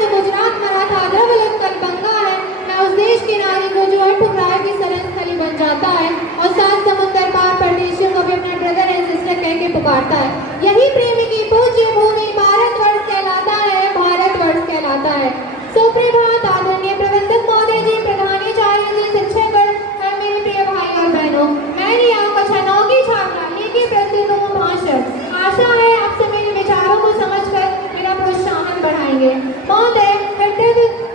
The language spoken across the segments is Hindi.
जो गुजरात मराठा द्रविड़ उत्कल बंगा है, मैं उस देश की नारी को जो हर ठुकराए की शरणस्थली बन जाता है और सात समुद्र पार परदेशियों को भी अपने ब्रदर एंड सिस्टर कह के पुकारता है। यही प्रेमी की पूज्य भूमि भारतवर्ष कहलाता है, भारतवर्ष कहलाता है। सुप्रभात आदरणीय प्रबंधक महोदय जी, प्रधानाचार्य जी, शिक्षकगण और मेरे प्रिय भाई और बहनों, मैं रिया कक्षा 9 की छात्रा लेके प्रस्तुत हूँ भाषण। आशा है आप सब मेरे विचारों को समझकर मेरा प्रोत्साहन बढ़ाएंगे। महोदय,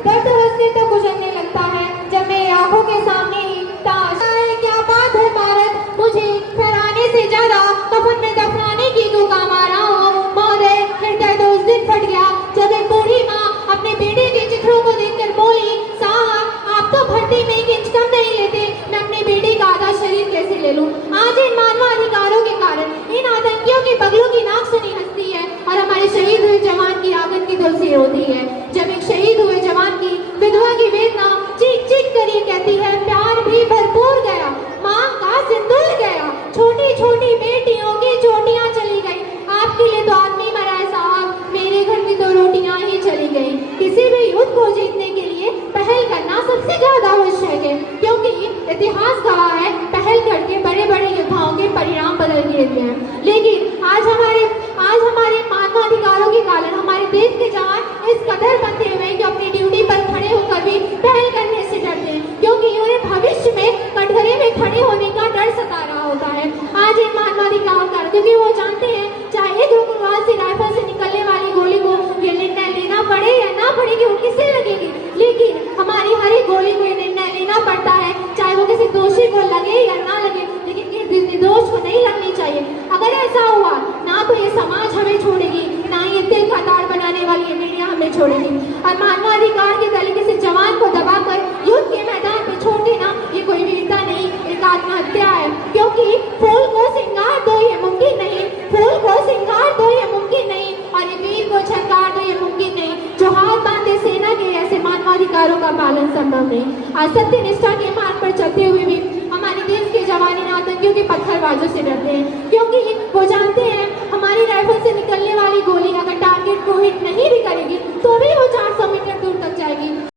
दर्द हंसने तक गुजरने लगता है जब मेरी आंखों के सामने ही ताश है। क्या बात है भारत, मुझे फहराने से ज्यादा कफन में दफनाने की तू काम आ रहा हो। महोदय, हृदय तो उस दिन फट गया जब एक बूढ़ी माँ अपने बेटे के चित्रों को देखकर बोली, साहब आप तो भर्ती में एक इंच कम नहीं लेते, मैं अपने बेटे का आधा शरीर कैसे ले लूं। आज इन मानवाधिकारों के कारण इन आतंकियों के पगलों की नाक सुनी हंसती है और हमारे शहीद हुए जवान की आंगन की तुलसी रोती है। जब एक शहीद हुए जवान की विधवा की वेदना चीख चीख कर ये कहती है, प्यार भी भरपूर गया, माँ का सिंदूर गया, छोटी छोटी बेटियों की चोटियां चली गई, आपके लिए तो आदमी मरा है साहब, मेरे घर की तो रोटियां ही चली गई। किसी भी युद्ध को जीतने के लिए पहल करना सबसे ज्यादा आवश्यक है, क्योंकि इतिहास गवाह है पहल करके बड़े बड़े योद्धाओं के परिणाम बदल गए हैं। लेकिन आज हमारे मानवाधिकारों के कारण हमारे देश के जवान इस कदर बंधे हुए कि अपनी ड्यूटी पर खड़े होकर भी पहल करने से डरते हैं, क्योंकि उन्हें भविष्य में कटघरे में खड़े होने का डर सता रहा होता है। आज इन मानवाधिकारों का, क्योंकि वो जानते हैं चाहे एक रुकवाल से राइफल से निकलने वाली गोली को ये निर्णय लेना पड़े या ना पड़े कि वो किससे लगेगी, लेकिन हमारी हर एक गोली को ये निर्णय लेना पड़ता है, चाहे वो किसी दोषी को लगे या ना लगे, लेकिन निर्दोष को नहीं लगनी चाहिए। अगर ऐसा हुआ ना तो ये समाज हमें छोड़ेगी, ना ये तिल कतार बनाने वाली ये मीडिया हमें छोड़ेगी। और मानवाधिकार के तरीके से जवान को दबाकर युद्ध के मैदान पे छोड़ देना ये कोई वीरता नहीं, एक आत्महत्या है। क्योंकि फूल को श्रृंगार दो ये मुमकिन नहीं, फूल को श्रृंगार दो ये मुमकिन नहीं, और ये वीर को छंगार दो ये मुमकिन नहीं। जो हाथ बांधे सेना के ऐसे मानवाधिकारों का पालन संभव नहीं। आज सत्य निष्ठा के मार्ग पर चलते हुए भी हमारे देश के जवान इन आतंकियों के पत्थरबाजों से डरते हैं, क्योंकि वो जानते हैं हमारी राइफल से निकलने वाली गोली अगर टारगेट को हिट नहीं भी करेगी तो भी वो